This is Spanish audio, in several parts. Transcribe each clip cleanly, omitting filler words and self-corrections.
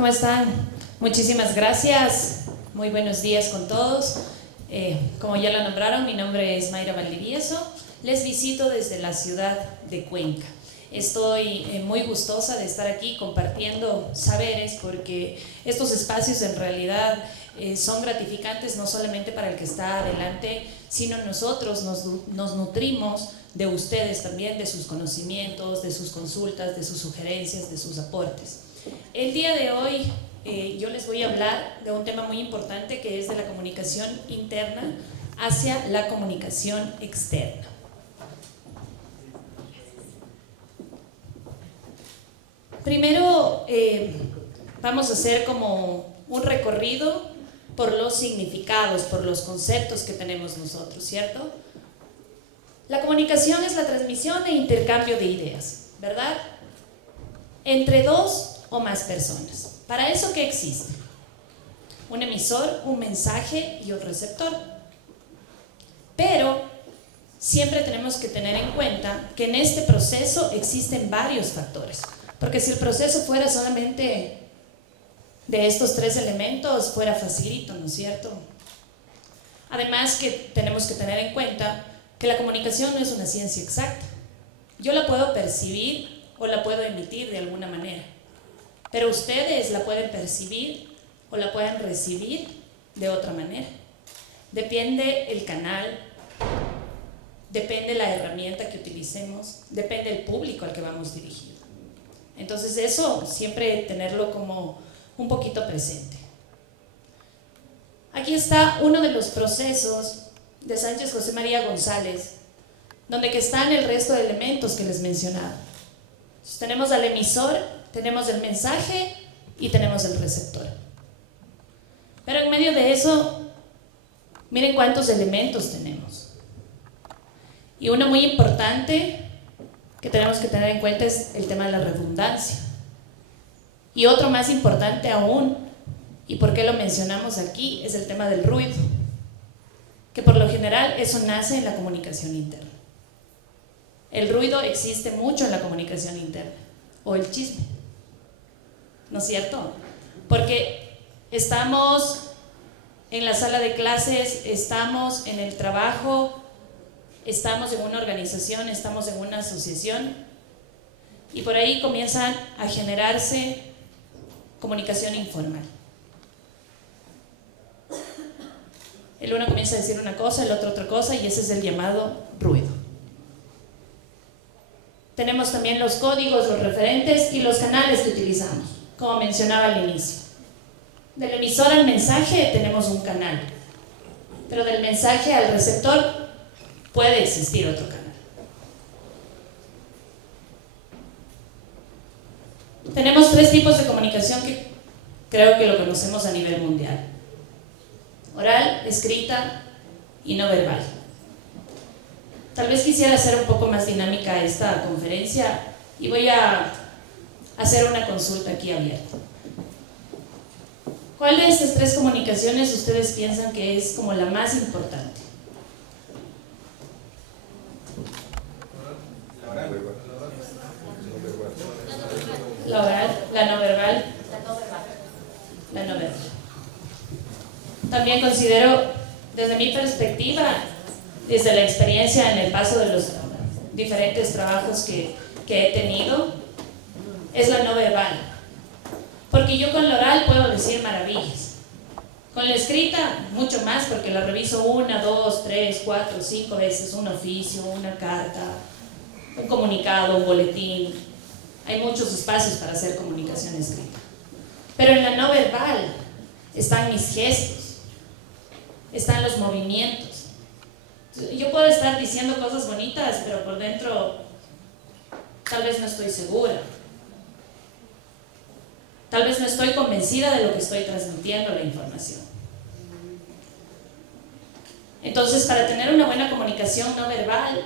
¿Cómo están? Muchísimas gracias. Muy buenos días con todos. Como ya la nombraron, mi nombre es Mayra Valdivieso. Les visito desde la ciudad de Cuenca. Estoy muy gustosa de estar aquí compartiendo saberes porque estos espacios en realidad son gratificantes no solamente para el que está adelante, sino nosotros nos nutrimos de ustedes también, de sus conocimientos, de sus consultas, de sus sugerencias, de sus aportes. El día de hoy yo les voy a hablar de un tema muy importante que es de la comunicación interna hacia la comunicación externa. Primero vamos a hacer como un recorrido por los significados, por los conceptos que tenemos nosotros, ¿cierto? La comunicación es la transmisión e intercambio de ideas, ¿verdad? Entre dos o más personas. ¿Para eso qué existe? Un emisor, un mensaje y un receptor. Pero siempre tenemos que tener en cuenta que en este proceso existen varios factores. Porque si el proceso fuera solamente de estos tres elementos, fuera facilito, ¿no es cierto? Además que tenemos que tener en cuenta que la comunicación no es una ciencia exacta. Yo la puedo percibir o la puedo emitir de alguna manera, pero ustedes la pueden percibir o la pueden recibir de otra manera. Depende el canal, depende la herramienta que utilicemos, depende el público al que vamos dirigido. Entonces eso siempre tenerlo como un poquito presente. Aquí está uno de los procesos de Sánchez José María González, donde que están el resto de elementos que les mencionaba. Entonces, tenemos al emisor, tenemos el mensaje y tenemos el receptor. Pero en medio de eso, miren cuántos elementos tenemos. Y uno muy importante que tenemos que tener en cuenta es el tema de la redundancia. Y otro más importante aún, y por qué lo mencionamos aquí, es el tema del ruido, que por lo general eso nace en la comunicación interna. El ruido existe mucho en la comunicación interna, o el chisme, ¿no es cierto? Porque estamos en la sala de clases, estamos en el trabajo, estamos en una organización, estamos en una asociación, y por ahí comienzan a generarse comunicación informal. El uno comienza a decir una cosa, el otro otra cosa, y ese es el llamado ruido. Tenemos también los códigos, los referentes y los canales que utilizamos, como mencionaba al inicio. Del emisor al mensaje tenemos un canal, pero del mensaje al receptor puede existir otro canal. Tenemos tres tipos de comunicación que creo que lo conocemos a nivel mundial: oral, escrita y no verbal. Tal vez quisiera hacer un poco más dinámica esta conferencia y voy a hacer una consulta aquí abierta. ¿Cuál de estas tres comunicaciones ustedes piensan que es como la más importante? La oral, la no verbal. La no verbal. También considero, desde mi perspectiva, desde la experiencia en el paso de los diferentes trabajos que he tenido, es la no verbal. Porque yo con la oral puedo decir maravillas. Con la escrita, mucho más, porque la reviso 1, 2, 3, 4, 5 veces, un oficio, una carta, un comunicado, un boletín. Hay muchos espacios para hacer comunicación escrita. Pero en la no verbal están mis gestos, están los movimientos. Yo puedo estar diciendo cosas bonitas, pero por dentro tal vez no estoy segura. Tal vez no estoy convencida de lo que estoy transmitiendo, la información. Entonces, para tener una buena comunicación no verbal,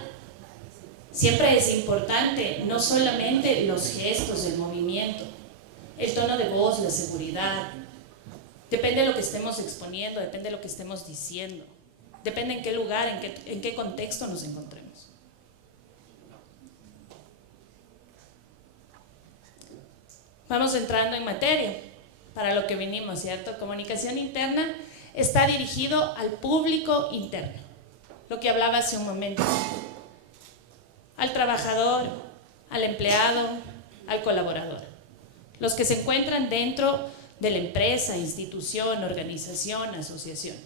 siempre es importante no solamente los gestos, el movimiento, el tono de voz, la seguridad. Depende de lo que estemos exponiendo, depende de lo que estemos diciendo. Depende en qué lugar, en qué contexto nos encontremos. Vamos entrando en materia. para lo que vinimos, ¿cierto? Comunicación interna está dirigido al público interno, lo que hablaba hace un momento, al trabajador, al empleado, al colaborador, los que se encuentran dentro de la empresa, institución, organización, asociación.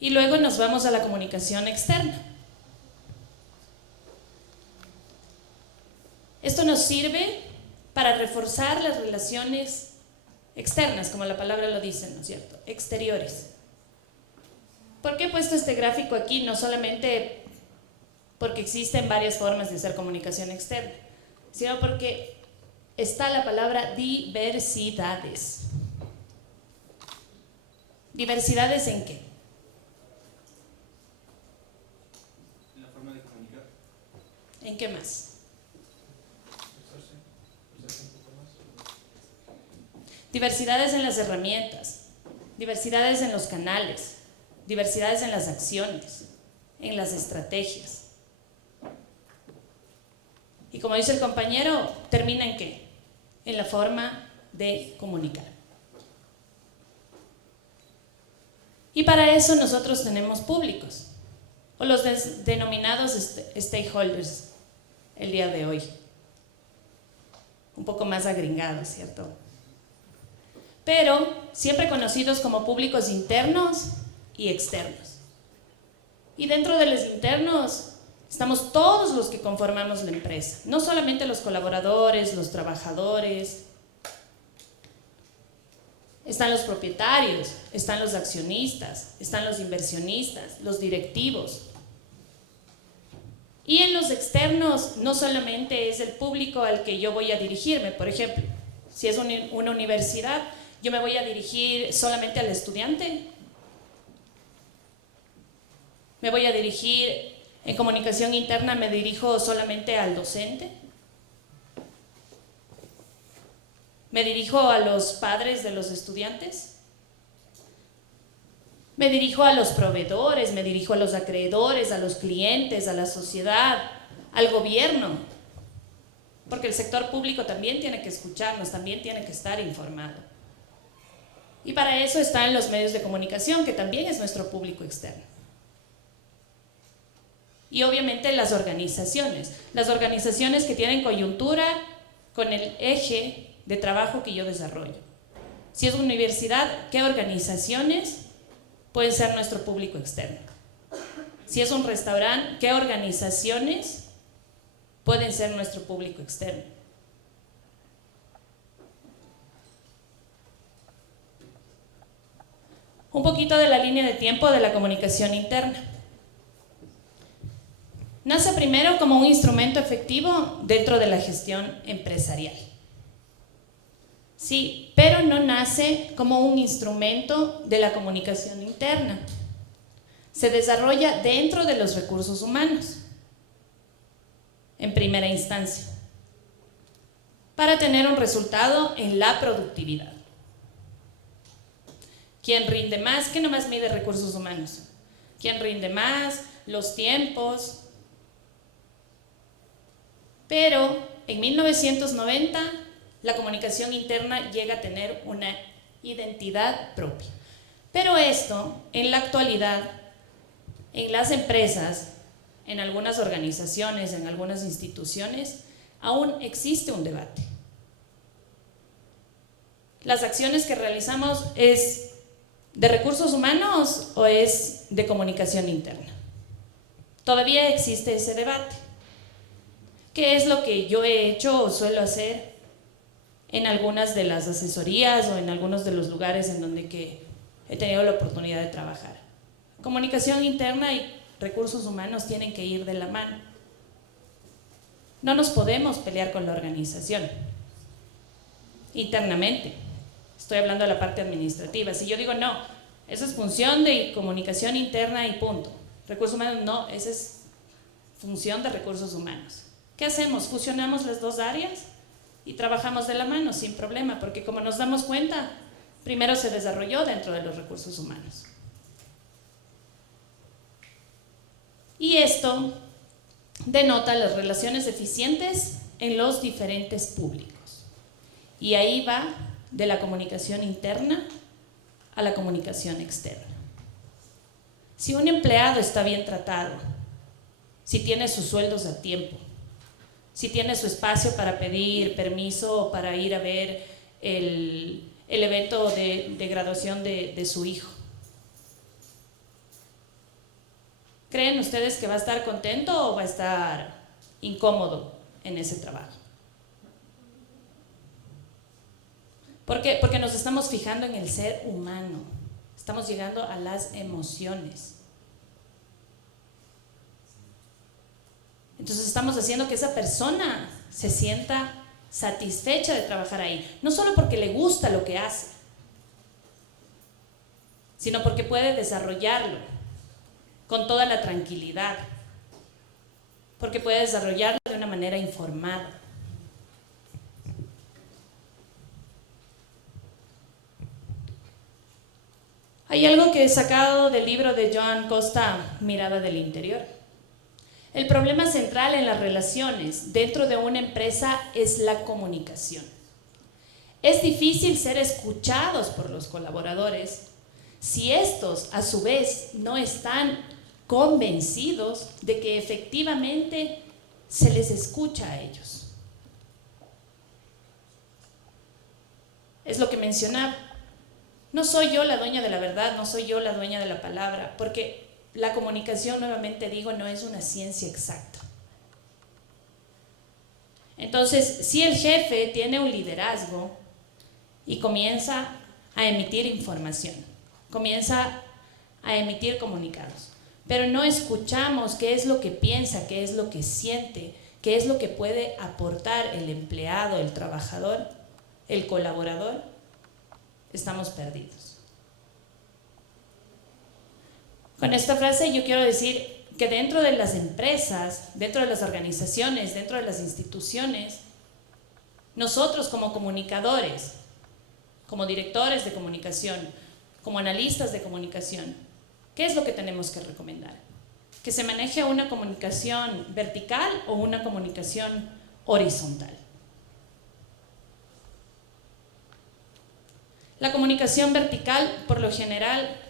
Y luego nos vamos a la comunicación externa. Esto nos sirve para reforzar las relaciones externas, como la palabra lo dice, ¿no es cierto? Exteriores. ¿Por qué he puesto este gráfico aquí? No solamente porque existen varias formas de hacer comunicación externa, sino porque está la palabra diversidades. ¿Diversidades en qué? En la forma de comunicar. ¿En qué más? Diversidades en las herramientas, diversidades en los canales, diversidades en las acciones, en las estrategias. Y como dice el compañero, ¿termina en qué? En la forma de comunicar. Y para eso nosotros tenemos públicos, o los denominados stakeholders el día de hoy. Un poco más agringados, ¿cierto? Pero siempre conocidos como públicos internos y externos. Y dentro de los internos estamos todos los que conformamos la empresa, no solamente los colaboradores, los trabajadores, están los propietarios, están los accionistas, están los inversionistas, los directivos. Y en los externos no solamente es el público al que yo voy a dirigirme, por ejemplo, si es una universidad, yo me voy a dirigir solamente al estudiante, me voy a dirigir en comunicación interna, me dirijo solamente al docente, me dirijo a los padres de los estudiantes, me dirijo a los proveedores, me dirijo a los acreedores, a los clientes, a la sociedad, al gobierno, porque el sector público también tiene que escucharnos, también tiene que estar informado. Y para eso están los medios de comunicación, que también es nuestro público externo. Y obviamente las organizaciones que tienen coyuntura con el eje de trabajo que yo desarrollo. Si es una universidad, ¿qué organizaciones pueden ser nuestro público externo? Si es un restaurante, ¿qué organizaciones pueden ser nuestro público externo? Un poquito de la línea de tiempo de la comunicación interna. Nace primero como un instrumento efectivo dentro de la gestión empresarial. Sí, pero no nace como un instrumento de la comunicación interna. Se desarrolla dentro de los recursos humanos, en primera instancia, para tener un resultado en la productividad. ¿Quién rinde más? ¿Qué nomás mide recursos humanos? ¿Quién rinde más? Los tiempos. Pero en 1990 la comunicación interna llega a tener una identidad propia. Pero esto, en la actualidad, en las empresas, en algunas organizaciones, en algunas instituciones, aún existe un debate. ¿Las acciones que realizamos es de recursos humanos o es de comunicación interna? Todavía existe ese debate. ¿Qué es lo que yo he hecho o suelo hacer en algunas de las asesorías o en algunos de los lugares en donde que he tenido la oportunidad de trabajar? Comunicación interna y recursos humanos tienen que ir de la mano. No nos podemos pelear con la organización internamente. Estoy hablando de la parte administrativa. Si yo digo, no, esa es función de comunicación interna y punto. Recursos humanos, no, esa es función de recursos humanos. ¿Qué hacemos? Fusionamos las dos áreas y trabajamos de la mano sin problema, porque como nos damos cuenta, primero se desarrolló dentro de los recursos humanos. Y esto denota las relaciones eficientes en los diferentes públicos. Y ahí va de la comunicación interna a la comunicación externa. Si un empleado está bien tratado, si tiene sus sueldos a tiempo, si tiene su espacio para pedir permiso o para ir a ver el evento de graduación de su hijo, ¿creen ustedes que va a estar contento o va a estar incómodo en ese trabajo? ¿Por qué? Porque nos estamos fijando en el ser humano, estamos llegando a las emociones. Entonces estamos haciendo que esa persona se sienta satisfecha de trabajar ahí, no solo porque le gusta lo que hace, sino porque puede desarrollarlo con toda la tranquilidad, porque puede desarrollarlo de una manera informada. Hay algo que he sacado del libro de Joan Costa, Mirada del Interior. El problema central en las relaciones dentro de una empresa es la comunicación. Es difícil ser escuchados por los colaboradores si estos, a su vez, no están convencidos de que efectivamente se les escucha a ellos. Es lo que mencionaba. No soy yo la dueña de la verdad, no soy yo la dueña de la palabra, porque la comunicación, nuevamente digo, no es una ciencia exacta. Entonces, si el jefe tiene un liderazgo y comienza a emitir información, comienza a emitir comunicados, pero no escuchamos qué es lo que piensa, qué es lo que siente, qué es lo que puede aportar el empleado, el trabajador, el colaborador, estamos perdidos. Con esta frase yo quiero decir que dentro de las empresas, dentro de las organizaciones, dentro de las instituciones, nosotros como comunicadores, como directores de comunicación, como analistas de comunicación, ¿qué es lo que tenemos que recomendar? Que se maneje una comunicación vertical o una comunicación horizontal. La comunicación vertical, por lo general,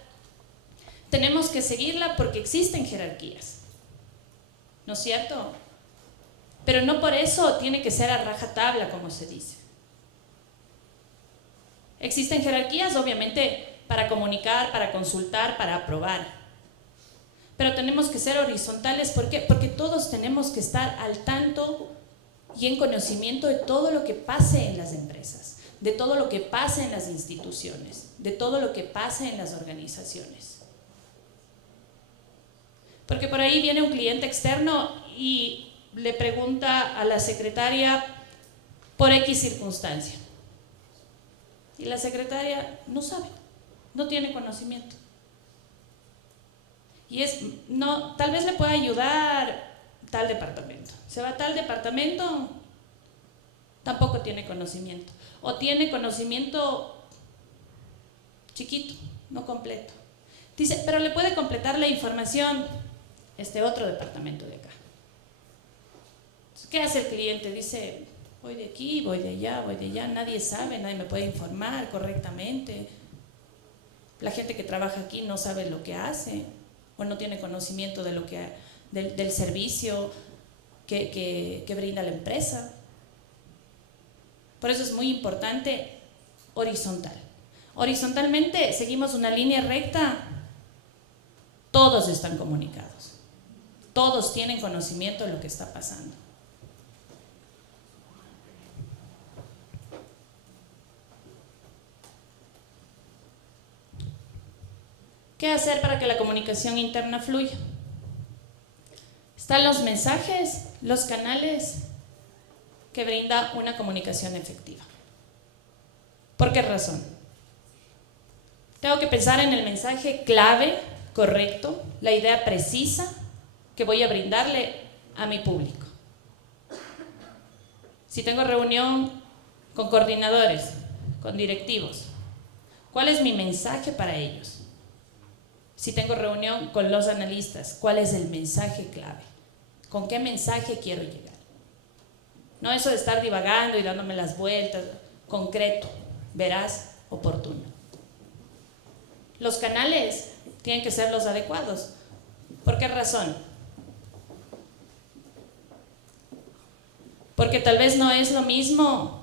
tenemos que seguirla porque existen jerarquías, ¿no es cierto? Pero no por eso tiene que ser a rajatabla, como se dice. Existen jerarquías, obviamente, para comunicar, para consultar, para aprobar. Pero tenemos que ser horizontales, ¿por qué? Porque todos tenemos que estar al tanto y en conocimiento de todo lo que pase en las empresas, de todo lo que pase en las instituciones, de todo lo que pase en las organizaciones. Porque por ahí viene un cliente externo y le pregunta a la secretaria por X circunstancia. Y la secretaria no sabe, no tiene conocimiento. Y no, tal vez le pueda ayudar tal departamento. Se va a tal departamento, tampoco tiene conocimiento. O tiene conocimiento chiquito, no completo. Dice, pero le puede completar la información este otro departamento de acá. Entonces, ¿qué hace el cliente? Dice, voy de aquí, voy de allá, nadie sabe, nadie me puede informar correctamente. La gente que trabaja aquí no sabe lo que hace o no tiene conocimiento de lo que, del servicio que brinda la empresa. Por eso es muy importante horizontal. Horizontalmente seguimos una línea recta, todos están comunicados. Todos tienen conocimiento de lo que está pasando. ¿Qué hacer para que la comunicación interna fluya? Están los mensajes, los canales que brinda una comunicación efectiva. ¿Por qué razón? Tengo que pensar en el mensaje clave, correcto, la idea precisa que voy a brindarle a mi público. Si tengo reunión con coordinadores, con directivos, ¿cuál es mi mensaje para ellos? Si tengo reunión con los analistas, ¿cuál es el mensaje clave? ¿Con qué mensaje quiero llegar? No eso de estar divagando y dándome las vueltas. Concreto, veraz, oportuno. Los canales tienen que ser los adecuados. ¿Por qué razón? Porque tal vez no es lo mismo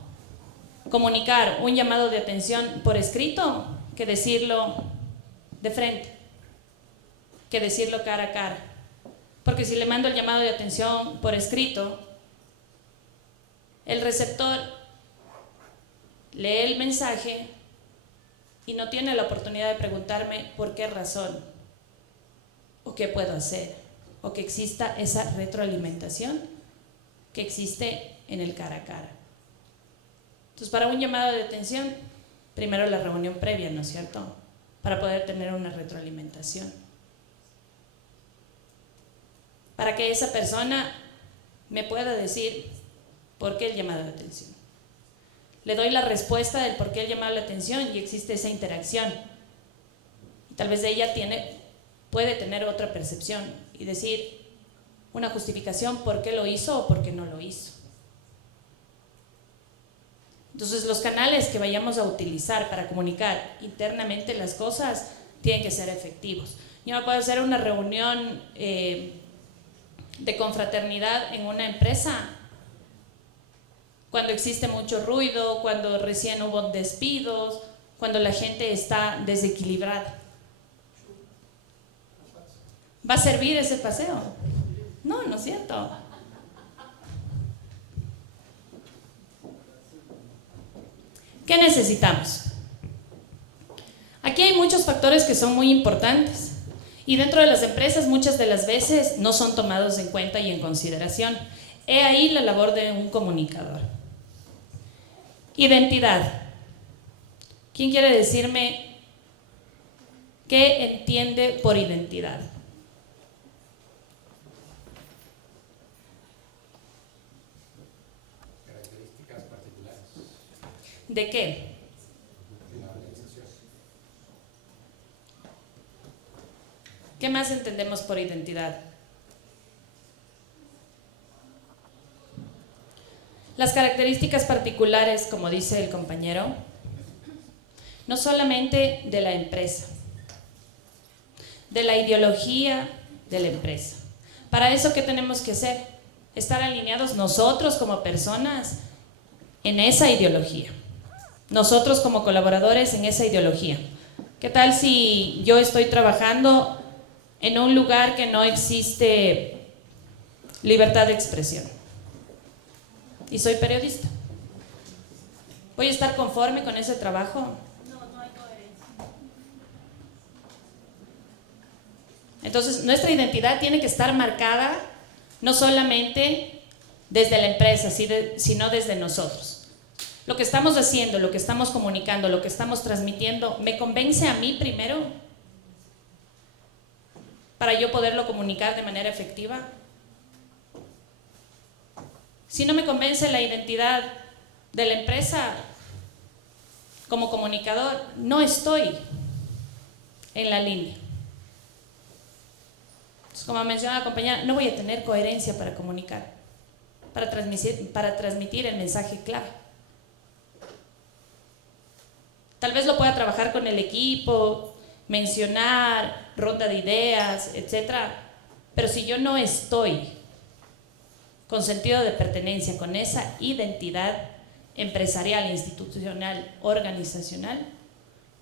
comunicar un llamado de atención por escrito que decirlo de frente, que decirlo cara a cara. Porque si le mando el llamado de atención por escrito, el receptor lee el mensaje y no tiene la oportunidad de preguntarme por qué razón, o qué puedo hacer, o que exista esa retroalimentación que existe en el cara a cara. Entonces, para un llamado de atención, primero la reunión previa, ¿no es cierto? Para poder tener una retroalimentación. Para que esa persona me pueda decir por qué el llamado de atención. Le doy la respuesta del por qué el llamado de atención y existe esa interacción. Y tal vez ella puede tener otra percepción y decir una justificación por qué lo hizo o por qué no lo hizo. Entonces, los canales que vayamos a utilizar para comunicar internamente las cosas tienen que ser efectivos. Yo no puedo hacer una reunión de confraternidad en una empresa cuando existe mucho ruido, cuando recién hubo despidos, cuando la gente está desequilibrada. ¿Va a servir ese paseo? No, no es cierto. ¿Qué necesitamos? Aquí hay muchos factores que son muy importantes y dentro de las empresas muchas de las veces no son tomados en cuenta y en consideración. He ahí la labor de un comunicador. Identidad. ¿Quién quiere decirme qué entiende por identidad? Características particulares. ¿De qué? De la organización. ¿Qué más entendemos por identidad? Las características particulares, como dice el compañero, no solamente de la empresa, de la ideología de la empresa. Para eso, ¿qué tenemos que hacer? Estar alineados nosotros como personas en esa ideología. Nosotros como colaboradores en esa ideología. ¿Qué tal si yo estoy trabajando en un lugar que no existe libertad de expresión y soy periodista? ¿Voy a estar conforme con ese trabajo? No hay coherencia. Entonces, nuestra identidad tiene que estar marcada no solamente desde la empresa, sino desde nosotros. Lo que estamos haciendo, lo que estamos comunicando, lo que estamos transmitiendo, ¿me convence a mí primero para yo poderlo comunicar de manera efectiva? Si no me convence la identidad de la empresa como comunicador, no estoy en la línea. Entonces, como mencionaba la compañera, no voy a tener coherencia para comunicar, para transmitir el mensaje clave. Tal vez lo pueda trabajar con el equipo, mencionar, ronda de ideas, etc. Pero si yo no estoy con sentido de pertenencia, con esa identidad empresarial, institucional, organizacional,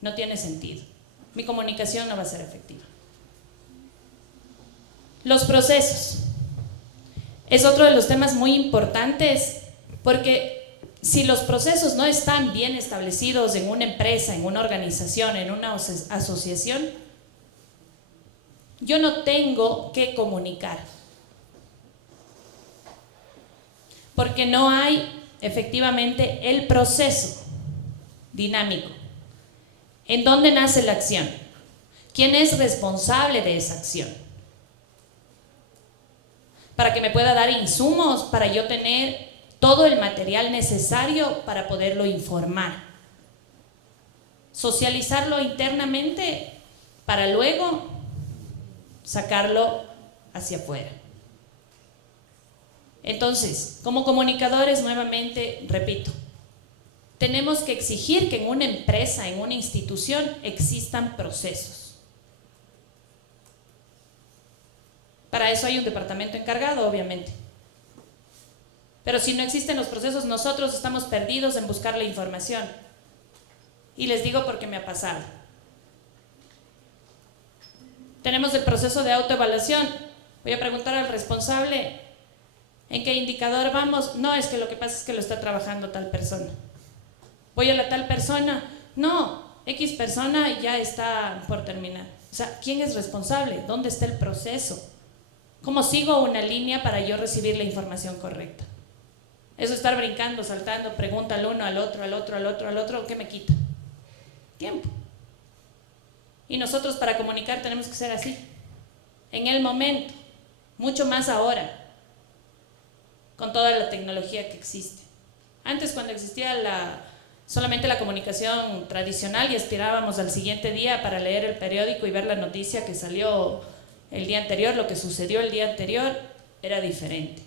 no tiene sentido. Mi comunicación no va a ser efectiva. Los procesos. Es otro de los temas muy importantes porque si los procesos no están bien establecidos en una empresa, en una organización, en una asociación, yo no tengo que comunicar. Porque no hay efectivamente el proceso dinámico. ¿En dónde nace la acción? ¿Quién es responsable de esa acción? Para que me pueda dar insumos, para yo tener todo el material necesario para poderlo informar. Socializarlo internamente para luego sacarlo hacia afuera. Entonces, como comunicadores, nuevamente, repito, tenemos que exigir que en una empresa, en una institución, existan procesos. Para eso hay un departamento encargado, obviamente. Pero si no existen los procesos, nosotros estamos perdidos en buscar la información. Y les digo porque me ha pasado. Tenemos el proceso de autoevaluación. Voy a preguntar al responsable, ¿en qué indicador vamos? No, es que lo que pasa es que lo está trabajando tal persona. Voy a la tal persona. No, X persona ya está por terminar. O sea, ¿quién es responsable? ¿Dónde está el proceso? ¿Cómo sigo una línea para yo recibir la información correcta? Eso estar brincando, saltando, pregunta al uno, al otro, al otro, al otro, al otro, ¿qué me quita? Tiempo. Y nosotros para comunicar tenemos que ser así, en el momento, mucho más ahora, con toda la tecnología que existe. Antes, cuando existía solamente la comunicación tradicional y aspirábamos al siguiente día para leer el periódico y ver la noticia que salió el día anterior, lo que sucedió el día anterior, era diferente.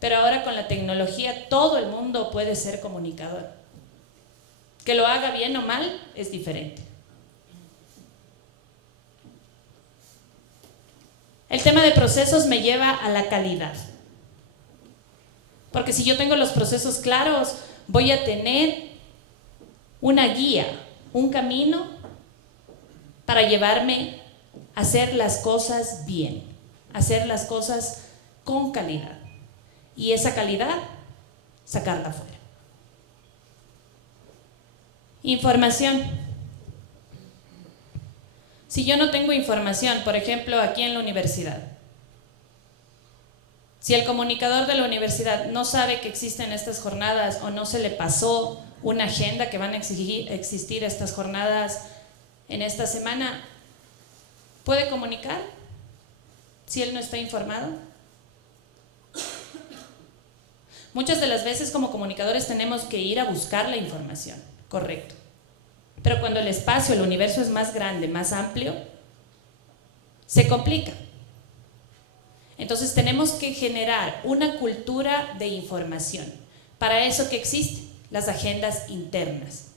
Pero ahora con la tecnología todo el mundo puede ser comunicador. Que lo haga bien o mal es diferente. El tema de procesos me lleva a la calidad. Porque si yo tengo los procesos claros, voy a tener una guía, un camino para llevarme a hacer las cosas bien, hacer las cosas con calidad. Y esa calidad, sacarla afuera. Información. Si yo no tengo información, por ejemplo, aquí en la universidad, si el comunicador de la universidad no sabe que existen estas jornadas o no se le pasó una agenda que van a existir estas jornadas en esta semana, ¿puede comunicar si él no está informado? Muchas de las veces como comunicadores tenemos que ir a buscar la información, correcto. Pero cuando el espacio, el universo es más grande, más amplio, se complica. Entonces tenemos que generar una cultura de información. Para eso que existen las agendas internas.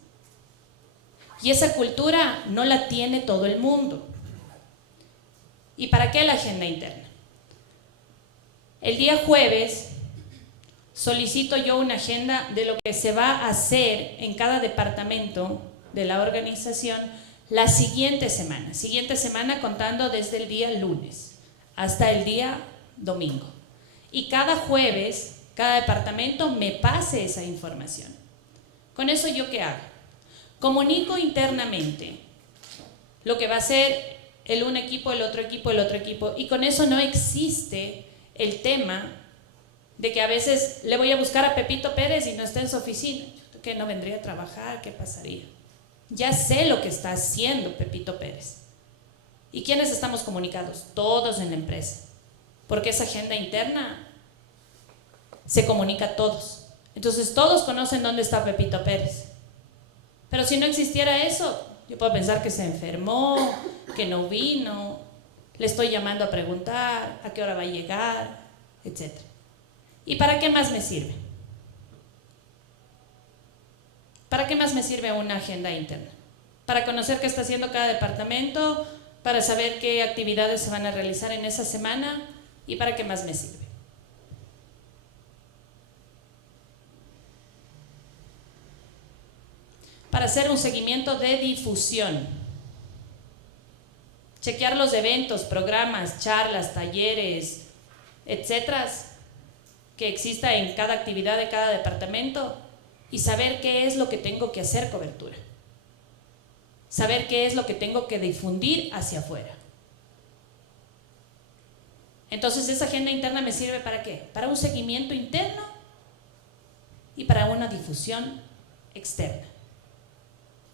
Y esa cultura no la tiene todo el mundo. ¿Y para qué la agenda interna? El día jueves solicito yo una agenda de lo que se va a hacer en cada departamento de la organización la siguiente semana contando desde el día lunes hasta el día domingo. Y cada jueves, cada departamento me pase esa información. Con eso, ¿yo qué hago? Comunico internamente lo que va a ser el un equipo, el otro equipo, el otro equipo, y con eso no existe el tema de que a veces le voy a buscar a Pepito Pérez y no está en su oficina, que no vendría a trabajar, ¿qué pasaría? Ya sé lo que está haciendo Pepito Pérez. ¿Y quiénes estamos comunicados? Todos en la empresa, porque esa agenda interna se comunica a todos. Entonces todos conocen dónde está Pepito Pérez. Pero si no existiera eso, yo puedo pensar que se enfermó, que no vino, le estoy llamando a preguntar a qué hora va a llegar, etc. ¿Y para qué más me sirve? ¿Para qué más me sirve una agenda interna? Para conocer qué está haciendo cada departamento, para saber qué actividades se van a realizar en esa semana, ¿y para qué más me sirve? Para hacer un seguimiento de difusión, chequear los eventos, programas, charlas, talleres, etcétera, que exista en cada actividad de cada departamento y saber qué es lo que tengo que hacer cobertura, saber qué es lo que tengo que difundir hacia afuera. Entonces esa agenda interna me sirve ¿para qué? Para un seguimiento interno y para una difusión externa.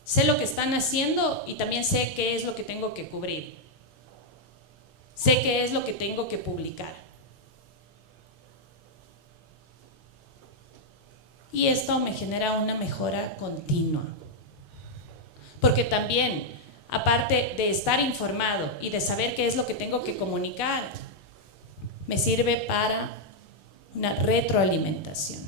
Sé lo que están haciendo y también sé qué es lo que tengo que cubrir. Sé qué es lo que tengo que publicar. Y esto me genera una mejora continua. Porque también, aparte de estar informado y de saber qué es lo que tengo que comunicar, me sirve para una retroalimentación.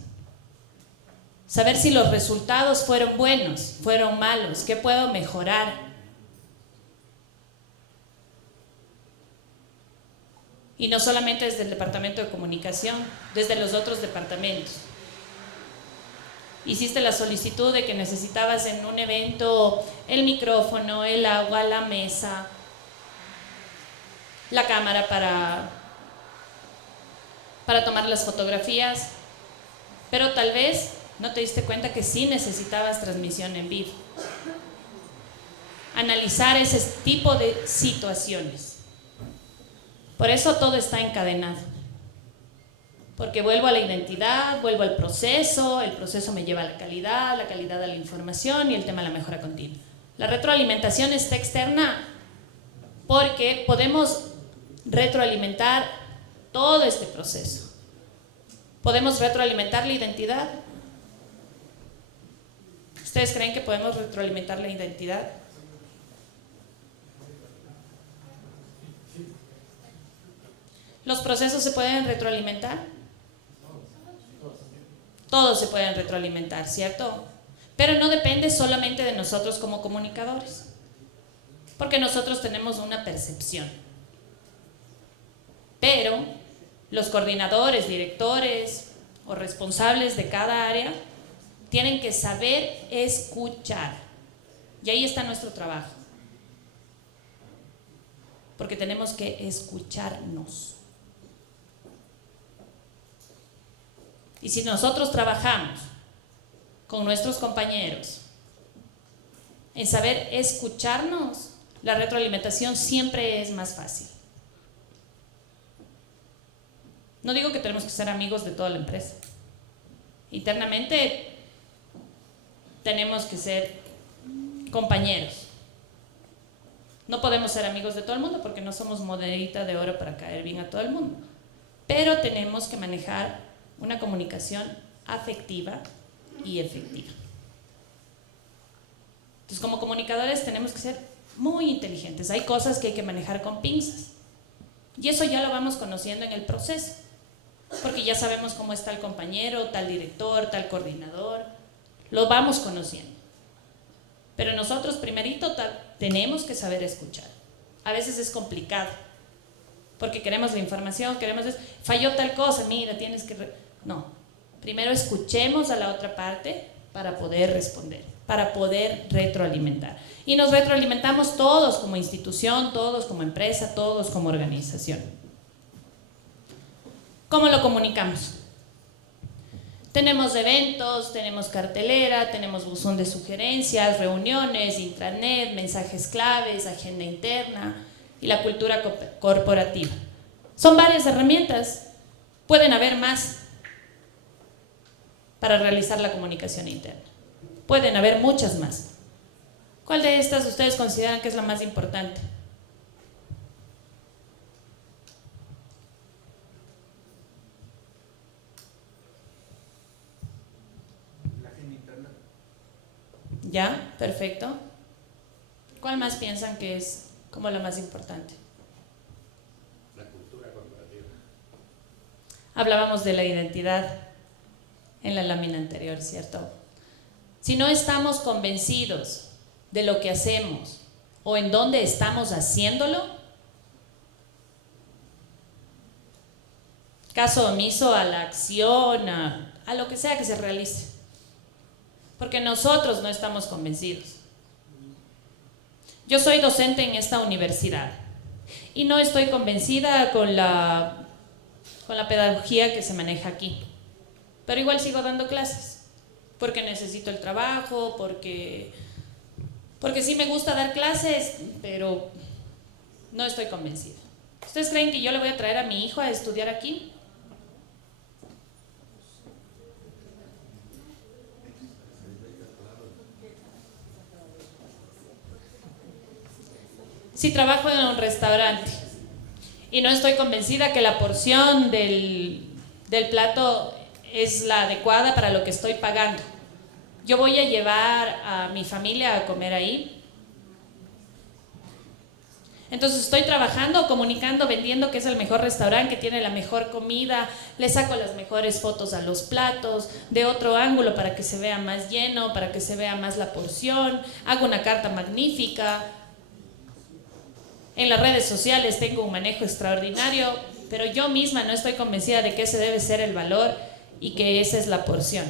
Saber si los resultados fueron buenos, fueron malos, qué puedo mejorar. Y no solamente desde el departamento de comunicación, desde los otros departamentos. Hiciste la solicitud de que necesitabas en un evento el micrófono, el agua, la mesa, la cámara para tomar las fotografías, pero tal vez no te diste cuenta que sí necesitabas transmisión en vivo. Analizar ese tipo de situaciones. Por eso todo está encadenado. Porque vuelvo a la identidad, vuelvo al proceso, el proceso me lleva a la calidad a la información y el tema de la mejora continua. La retroalimentación está externa porque podemos retroalimentar todo este proceso. ¿Podemos retroalimentar la identidad? ¿Ustedes creen que podemos retroalimentar la identidad? ¿Los procesos se pueden retroalimentar? Todos se pueden retroalimentar, ¿cierto? Pero no depende solamente de nosotros como comunicadores, porque nosotros tenemos una percepción. Pero los coordinadores, directores o responsables de cada área tienen que saber escuchar. Y ahí está nuestro trabajo. Porque tenemos que escucharnos. Y si nosotros trabajamos con nuestros compañeros en saber escucharnos, la retroalimentación siempre es más fácil. No digo que tenemos que ser amigos de toda la empresa. Internamente tenemos que ser compañeros. No podemos ser amigos de todo el mundo porque no somos monedita de oro para caer bien a todo el mundo. Pero tenemos que manejar una comunicación afectiva y efectiva. Entonces, como comunicadores tenemos que ser muy inteligentes. Hay cosas que hay que manejar con pinzas. Y eso ya lo vamos conociendo en el proceso. Porque ya sabemos cómo está el compañero, tal director, tal coordinador. Lo vamos conociendo. Pero nosotros primerito tenemos que saber escuchar. A veces es complicado. Porque queremos la información, falló tal cosa, mira, tienes que... No, primero escuchemos a la otra parte para poder responder, para poder retroalimentar. Y nos retroalimentamos todos como institución, todos como empresa, todos como organización. ¿Cómo lo comunicamos? Tenemos eventos, tenemos cartelera, tenemos buzón de sugerencias, reuniones, intranet, mensajes claves, agenda interna y la cultura corporativa. Son varias herramientas, pueden haber más para realizar la comunicación interna. Pueden haber muchas más. ¿Cuál de estas ustedes consideran que es la más importante? La agenda interna. ¿Ya? Perfecto. ¿Cuál más piensan que es como la más importante? La cultura corporativa. Hablábamos de la identidad en la lámina anterior, ¿cierto? Si no estamos convencidos de lo que hacemos o en dónde estamos haciéndolo, caso omiso a la acción, a lo que sea que se realice, porque nosotros no estamos convencidos. Yo soy docente en esta universidad y no estoy convencida con la pedagogía que se maneja aquí. Pero igual sigo dando clases, porque necesito el trabajo, porque sí me gusta dar clases, pero no estoy convencida. ¿Ustedes creen que yo le voy a traer a mi hijo a estudiar aquí? Si trabajo en un restaurante y no estoy convencida que la porción del plato es la adecuada para lo que estoy pagando, ¿yo voy a llevar a mi familia a comer ahí? Entonces estoy trabajando, comunicando, vendiendo que es el mejor restaurante, que tiene la mejor comida, le saco las mejores fotos a los platos, de otro ángulo para que se vea más lleno, para que se vea más la porción, hago una carta magnífica. En las redes sociales tengo un manejo extraordinario, pero yo misma no estoy convencida de que ese debe ser el valor y que esa es la porción.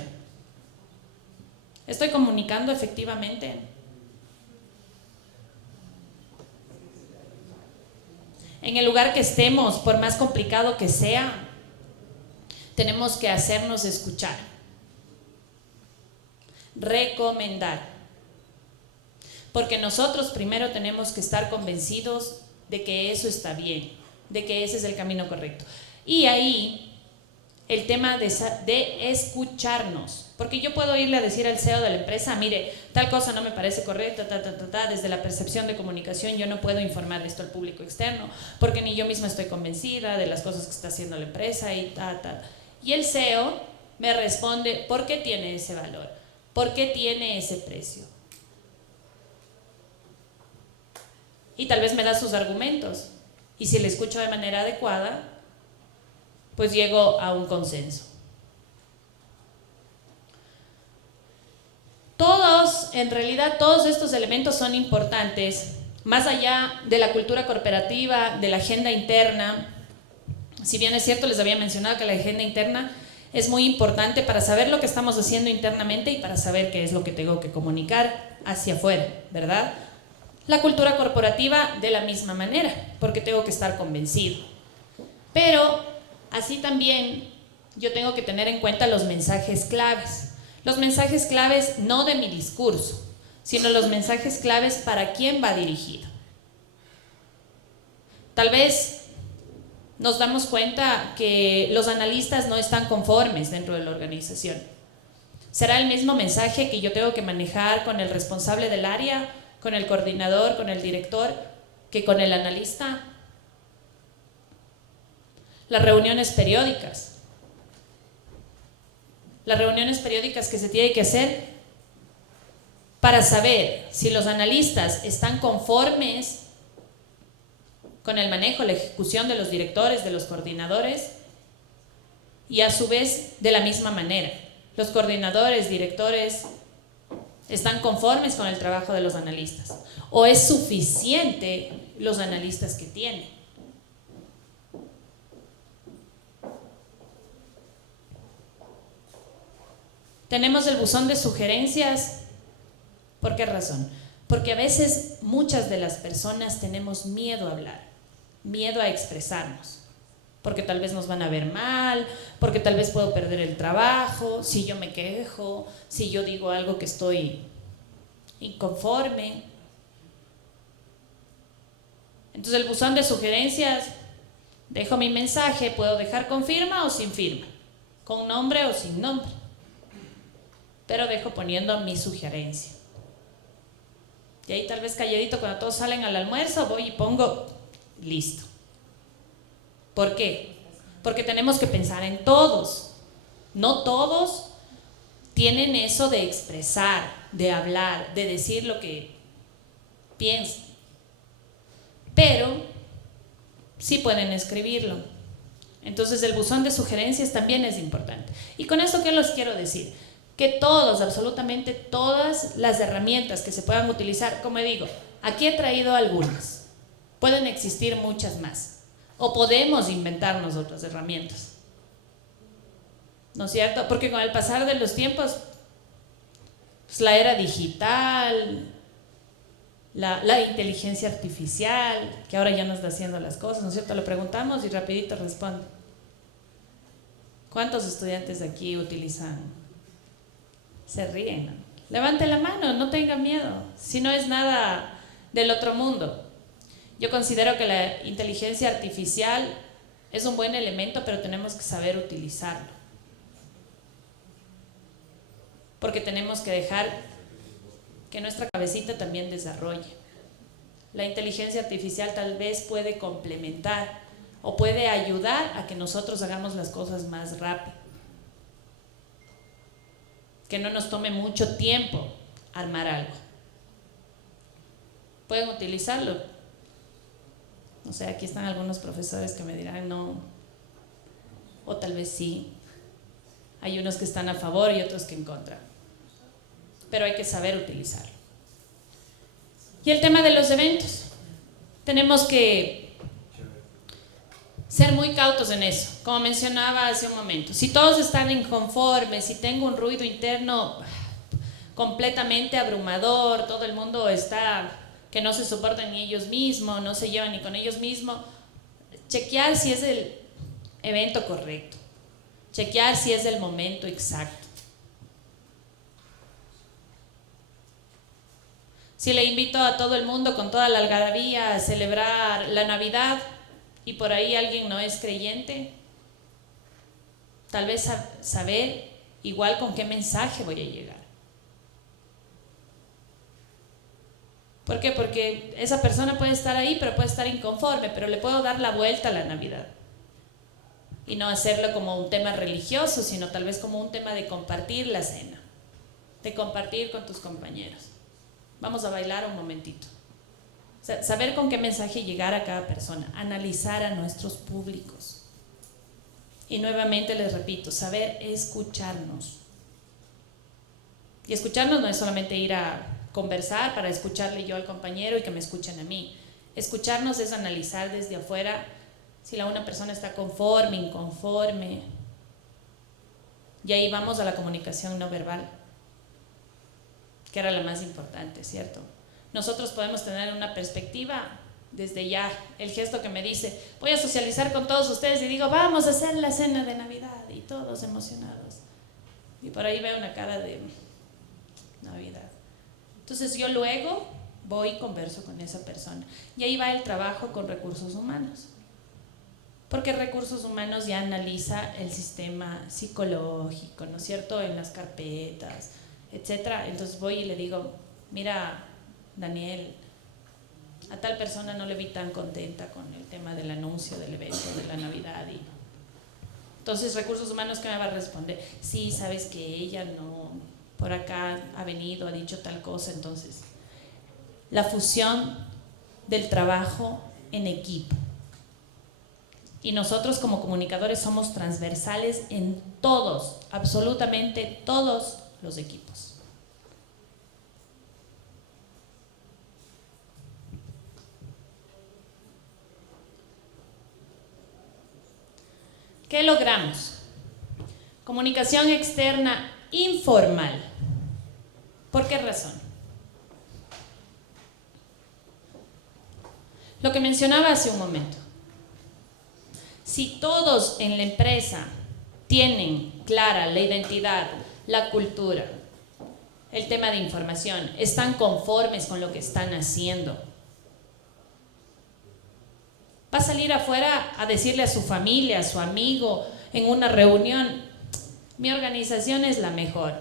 ¿Estoy comunicando efectivamente? En el lugar que estemos, por más complicado que sea, tenemos que hacernos escuchar, recomendar, porque nosotros primero tenemos que estar convencidos de que eso está bien, de que ese es el camino correcto. Y ahí el tema de escucharnos, porque yo puedo irle a decir al CEO de la empresa, mire, tal cosa no me parece correcta, desde la percepción de comunicación yo no puedo informar esto al público externo, porque ni yo misma estoy convencida de las cosas que está haciendo la empresa y . Y el CEO me responde, ¿por qué tiene ese valor? ¿Por qué tiene ese precio? Y tal vez me da sus argumentos, y si le escucho de manera adecuada, pues llego a un consenso. En realidad todos estos elementos son importantes, más allá de la cultura corporativa, de la agenda interna. Si bien es cierto, les había mencionado que la agenda interna es muy importante para saber lo que estamos haciendo internamente y para saber qué es lo que tengo que comunicar hacia afuera, ¿verdad? La cultura corporativa de la misma manera, porque tengo que estar convencido. Pero así también yo tengo que tener en cuenta los mensajes claves. Los mensajes claves no de mi discurso, sino los mensajes claves para quién va dirigido. Tal vez nos damos cuenta que los analistas no están conformes dentro de la organización. ¿Será el mismo mensaje que yo tengo que manejar con el responsable del área, con el coordinador, con el director, que con el analista? Las reuniones periódicas. Las reuniones periódicas que se tienen que hacer para saber si los analistas están conformes con el manejo, la ejecución de los directores, de los coordinadores, y a su vez de la misma manera, los coordinadores, directores, están conformes con el trabajo de los analistas, o es suficiente los analistas que tienen. Tenemos el buzón de sugerencias. ¿Por qué razón? Porque a veces muchas de las personas tenemos miedo a hablar, miedo a expresarnos, porque tal vez nos van a ver mal, porque tal vez puedo perder el trabajo, si yo me quejo, si yo digo algo que estoy inconforme. Entonces el buzón de sugerencias, dejo mi mensaje, puedo dejar con firma o sin firma, con nombre o sin nombre, pero dejo poniendo mi sugerencia. Y ahí tal vez calladito, cuando todos salen al almuerzo, voy y pongo listo. ¿Por qué? Porque tenemos que pensar en todos. No todos tienen eso de expresar, de hablar, de decir lo que piensan, pero sí pueden escribirlo. Entonces el buzón de sugerencias también es importante. ¿Y con esto qué les quiero decir? Que todos, absolutamente todas las herramientas que se puedan utilizar, como digo, aquí he traído algunas, pueden existir muchas más, o podemos inventarnos otras herramientas, ¿no es cierto? Porque con el pasar de los tiempos, pues la era digital, la inteligencia artificial, que ahora ya nos está haciendo las cosas, ¿no es cierto? Lo preguntamos y rapidito responde. ¿Cuántos estudiantes de aquí utilizan? Se ríen, ¿no? Levante la mano, no tenga miedo, si no es nada del otro mundo. Yo considero que la inteligencia artificial es un buen elemento, pero tenemos que saber utilizarlo, porque tenemos que dejar que nuestra cabecita también desarrolle. La inteligencia artificial tal vez puede complementar o puede ayudar a que nosotros hagamos las cosas más rápido, que no nos tome mucho tiempo armar algo. Pueden utilizarlo. No sé, aquí están algunos profesores que me dirán no, o tal vez sí. Hay unos que están a favor y otros que en contra. Pero hay que saber utilizarlo. Y el tema de los eventos. Tenemos que ser muy cautos en eso. Como mencionaba hace un momento. Si todos están inconformes, si tengo un ruido interno completamente abrumador, todo el mundo está que no se soportan ni ellos mismos, no se llevan ni con ellos mismos, chequear si es el evento correcto. Chequear si es el momento exacto. Si le invito a todo el mundo con toda la algarabía a celebrar la Navidad y por ahí alguien no es creyente, tal vez saber igual con qué mensaje voy a llegar. ¿Por qué? Porque esa persona puede estar ahí, pero puede estar inconforme, pero le puedo dar la vuelta a la Navidad. Y no hacerlo como un tema religioso, sino tal vez como un tema de compartir la cena, de compartir con tus compañeros. Vamos a bailar un momentito. O sea, saber con qué mensaje llegar a cada persona, analizar a nuestros públicos. Y nuevamente les repito, saber escucharnos. Y escucharnos no es solamente ir a conversar para escucharle yo al compañero y que me escuchen a mí. Escucharnos es analizar desde afuera si una persona está conforme, inconforme. Y ahí vamos a la comunicación no verbal, que era la más importante, ¿cierto? Nosotros podemos tener una perspectiva desde ya, el gesto que me dice, voy a socializar con todos ustedes y digo, vamos a hacer la cena de Navidad y todos emocionados. Y por ahí veo una cara de Navidad. Entonces yo luego voy y converso con esa persona. Y ahí va el trabajo con recursos humanos. Porque recursos humanos ya analiza el sistema psicológico, ¿no es cierto? En las carpetas, etcétera. Entonces voy y le digo, mira, Daniel, a tal persona no le vi tan contenta con el tema del anuncio del evento de la Navidad. Y entonces recursos humanos, ¿qué me va a responder? Sí, sabes que ella no, por acá ha venido, ha dicho tal cosa. Entonces, la fusión del trabajo en equipo. Y nosotros como comunicadores somos transversales en todos, absolutamente todos los equipos. ¿Qué logramos? Comunicación externa informal. ¿Por qué razón? Lo que mencionaba hace un momento. Si todos en la empresa tienen clara la identidad, la cultura, el tema de información, están conformes con lo que están haciendo, va a salir afuera a decirle a su familia, a su amigo, en una reunión, mi organización es la mejor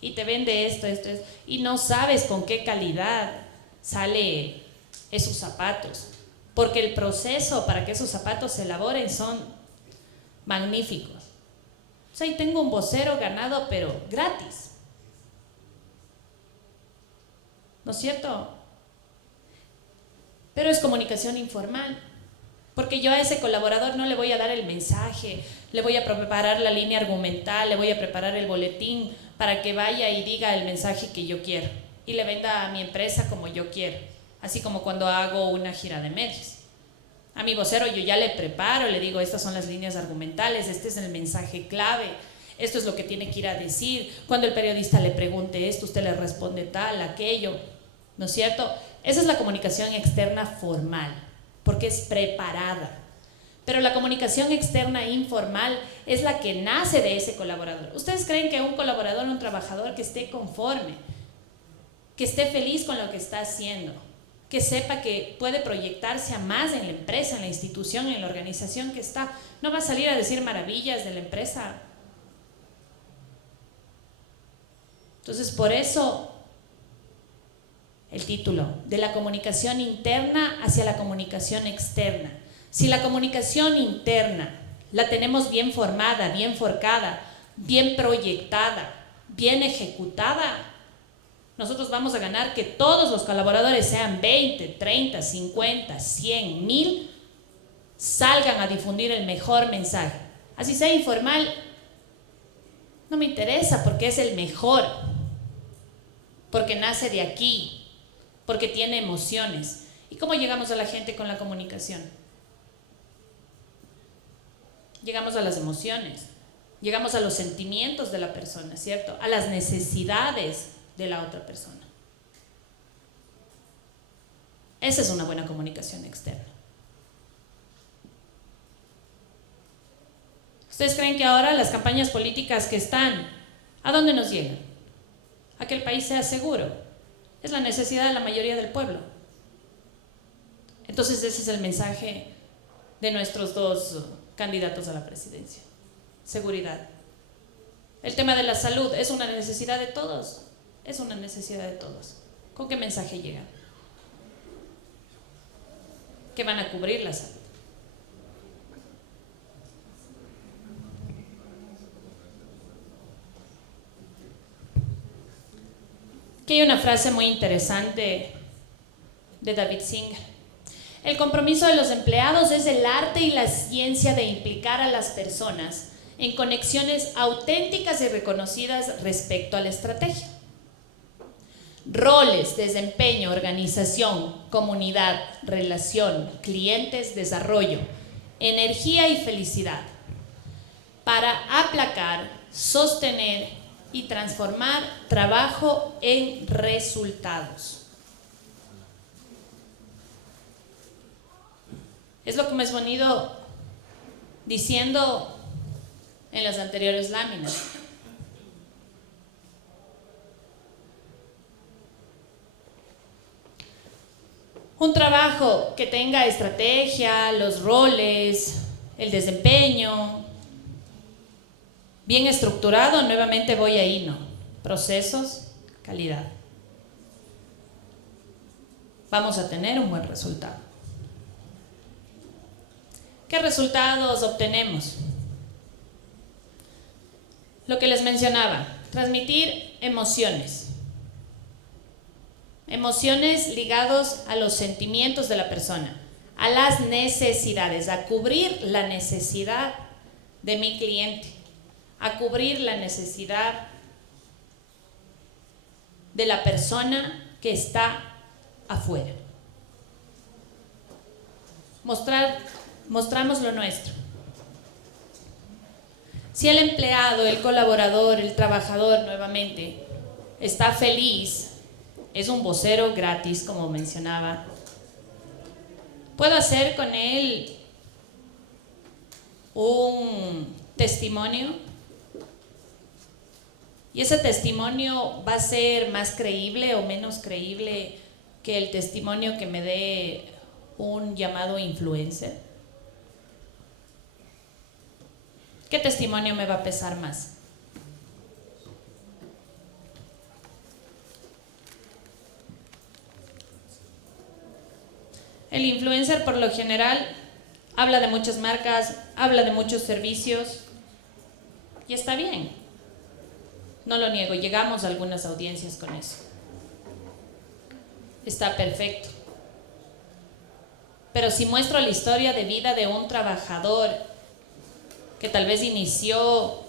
y te vende esto, y no sabes con qué calidad sale esos zapatos. Porque el proceso para que esos zapatos se elaboren son magníficos. O sea, y tengo un vocero ganado, pero gratis. ¿No es cierto? Pero es comunicación informal. Porque yo a ese colaborador no le voy a dar el mensaje, le voy a preparar la línea argumental, le voy a preparar el boletín para que vaya y diga el mensaje que yo quiero y le venda a mi empresa como yo quiero. Así como cuando hago una gira de medios. A mi vocero yo ya le preparo, le digo, estas son las líneas argumentales, este es el mensaje clave, esto es lo que tiene que ir a decir. Cuando el periodista le pregunte esto, usted le responde tal, aquello, ¿no es cierto? Esa es la comunicación externa formal, porque es preparada. Pero la comunicación externa informal es la que nace de ese colaborador. ¿Ustedes creen que un colaborador, un trabajador que esté conforme, que esté feliz con lo que está haciendo, que sepa que puede proyectarse a más en la empresa, en la institución, en la organización que está, no va a salir a decir maravillas de la empresa? Entonces, por eso el título, de la comunicación interna hacia la comunicación externa. Si la comunicación interna la tenemos bien formada, bien forjada, bien proyectada, bien ejecutada, nosotros vamos a ganar que todos los colaboradores sean 20, 30, 50, 100, 1000, salgan a difundir el mejor mensaje. Así sea informal, no me interesa porque es el mejor, porque nace de aquí, porque tiene emociones. ¿Y cómo llegamos a la gente con la comunicación? Llegamos a las emociones, llegamos a los sentimientos de la persona, ¿cierto? A las necesidades de la otra persona. Esa es una buena comunicación externa. ¿Ustedes creen que ahora las campañas políticas que están, a dónde nos llegan? A que el país sea seguro. Es la necesidad de la mayoría del pueblo. Entonces ese es el mensaje de nuestros dos candidatos a la presidencia. Seguridad. El tema de la salud es una necesidad de todos. Es una necesidad de todos. ¿Con qué mensaje llegan? Que van a cubrir la salud. Aquí hay una frase muy interesante de David Singer. El compromiso de los empleados es el arte y la ciencia de implicar a las personas en conexiones auténticas y reconocidas respecto a la estrategia. Roles, desempeño, organización, comunidad, relación, clientes, desarrollo, energía y felicidad, para aplacar, sostener y transformar trabajo en resultados. Es lo que me hemos venido diciendo en las anteriores láminas. Un trabajo que tenga estrategia, los roles, el desempeño, bien estructurado, nuevamente voy ahí, ¿no? Procesos, calidad. Vamos a tener un buen resultado. ¿Qué resultados obtenemos? Lo que les mencionaba, transmitir emociones. Emociones ligados a los sentimientos de la persona, a las necesidades, a cubrir la necesidad de mi cliente, a cubrir la necesidad de la persona que está afuera. Mostramos lo nuestro. Si el empleado, el colaborador, el trabajador nuevamente está feliz, es un vocero gratis, como mencionaba, puedo hacer con él un testimonio y ese testimonio va a ser más creíble o menos creíble que el testimonio que me dé un llamado influencer. ¿Qué testimonio me va a pesar más? El influencer por lo general habla de muchas marcas, habla de muchos servicios y está bien, no lo niego, llegamos a algunas audiencias con eso. Está perfecto. Pero si muestro la historia de vida de un trabajador que tal vez inició,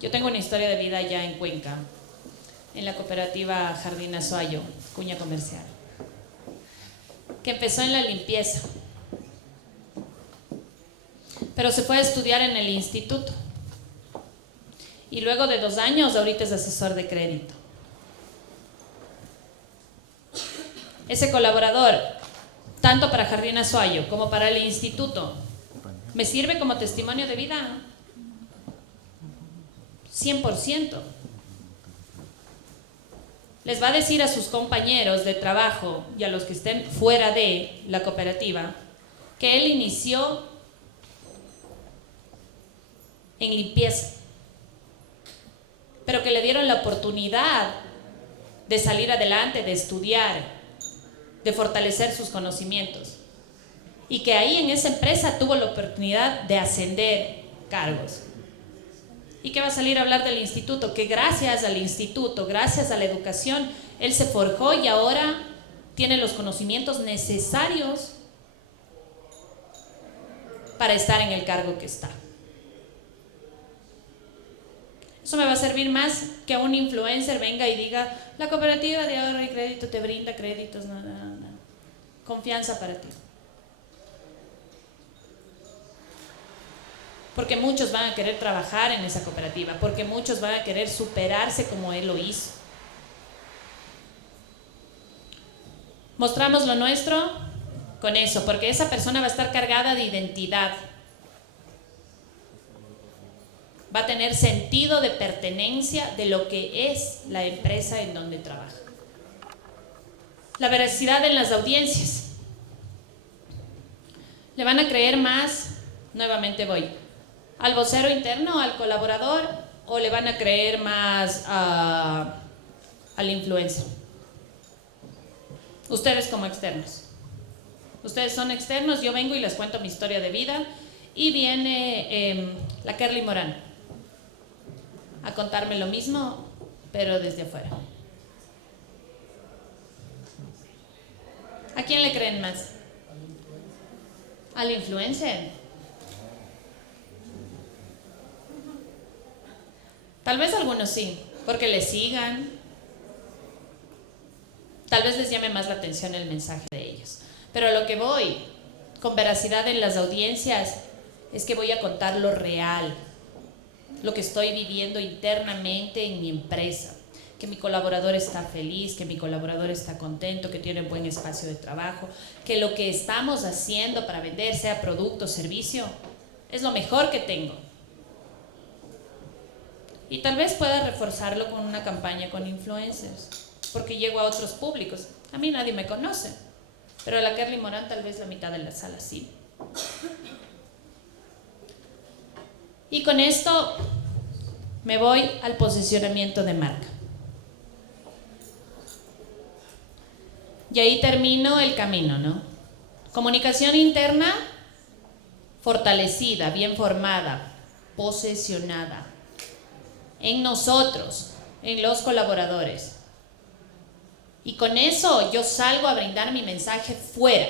yo tengo una historia de vida ya en Cuenca, en la cooperativa Jardín Azuayo, cuña comercial, que empezó en la limpieza, pero se fue a estudiar en el instituto y luego de 2 años ahorita es asesor de crédito. Ese colaborador, tanto para Jardín Azuayo como para el instituto, me sirve como testimonio de vida 100%. Les va a decir a sus compañeros de trabajo y a los que estén fuera de la cooperativa que él inició en limpieza, pero que le dieron la oportunidad de salir adelante, de estudiar, de fortalecer sus conocimientos y que ahí en esa empresa tuvo la oportunidad de ascender cargos. ¿Y qué va a salir a hablar del instituto? Que gracias al instituto, gracias a la educación, él se forjó y ahora tiene los conocimientos necesarios para estar en el cargo que está. Eso me va a servir más que un influencer venga y diga, la cooperativa de ahorro y crédito te brinda créditos, no. Confianza para ti. Porque muchos van a querer trabajar en esa cooperativa, porque muchos van a querer superarse como él lo hizo. Mostramos lo nuestro con eso, porque esa persona va a estar cargada de identidad. Va a tener sentido de pertenencia de lo que es la empresa en donde trabaja. La veracidad en las audiencias. ¿Le van a creer más? Nuevamente voy. ¿Al vocero interno, al colaborador? ¿O le van a creer más al influencer? Ustedes como externos. Ustedes son externos, yo vengo y les cuento mi historia de vida y viene la Kerly Morán a contarme lo mismo, pero desde afuera. ¿A quién le creen más? ¿Al influencer? Tal vez algunos sí, porque le sigan. Tal vez les llame más la atención el mensaje de ellos. Pero a lo que voy, con veracidad en las audiencias, es que voy a contar lo real, lo que estoy viviendo internamente en mi empresa, que mi colaborador está feliz, que mi colaborador está contento, que tiene un buen espacio de trabajo, que lo que estamos haciendo para vender, sea producto o servicio, es lo mejor que tengo. Y tal vez pueda reforzarlo con una campaña con influencers, porque llego a otros públicos. A mí nadie me conoce, pero a la Kerly Morán tal vez la mitad de la sala sí. Y con esto me voy al posicionamiento de marca. Y ahí termino el camino, ¿no? Comunicación interna fortalecida, bien formada, posesionada en nosotros, en los colaboradores. Y con eso yo salgo a brindar mi mensaje fuera,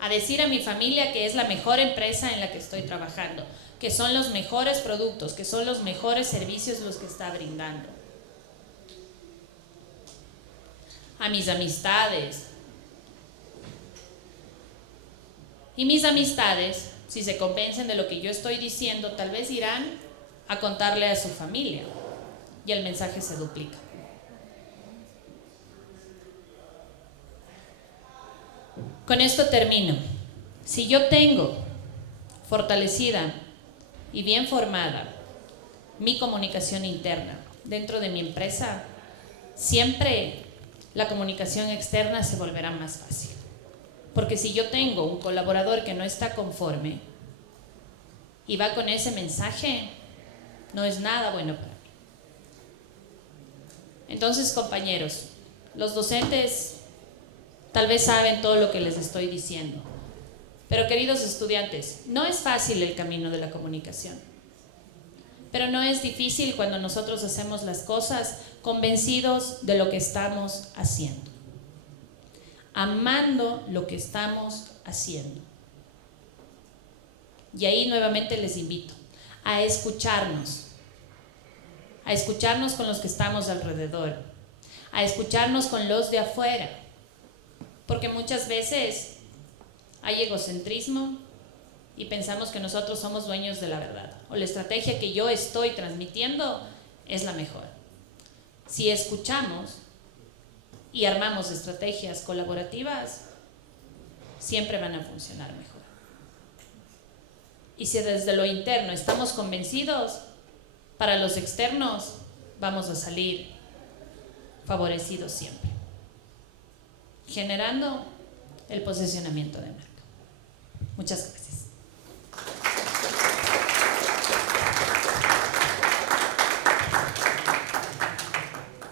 a decir a mi familia que es la mejor empresa en la que estoy trabajando, que son los mejores productos, que son los mejores servicios los que está brindando. A mis amistades. Y mis amistades, si se convencen de lo que yo estoy diciendo, tal vez irán a contarle a su familia y el mensaje se duplica. Con esto termino. Si yo tengo fortalecida y bien formada mi comunicación interna dentro de mi empresa, siempre la comunicación externa se volverá más fácil. Porque si yo tengo un colaborador que no está conforme y va con ese mensaje, no es nada bueno para mí. Entonces, compañeros, los docentes tal vez saben todo lo que les estoy diciendo. Pero queridos estudiantes, no es fácil el camino de la comunicación. Pero no es difícil cuando nosotros hacemos las cosas convencidos de lo que estamos haciendo. Amando lo que estamos haciendo. Y ahí nuevamente les invito a escucharnos con los que estamos alrededor, a escucharnos con los de afuera, porque muchas veces hay egocentrismo y pensamos que nosotros somos dueños de la verdad, o la estrategia que yo estoy transmitiendo es la mejor. Si escuchamos y armamos estrategias colaborativas, siempre van a funcionar mejor. Y si desde lo interno estamos convencidos, para los externos vamos a salir favorecidos siempre, generando el posicionamiento de marca. Muchas gracias.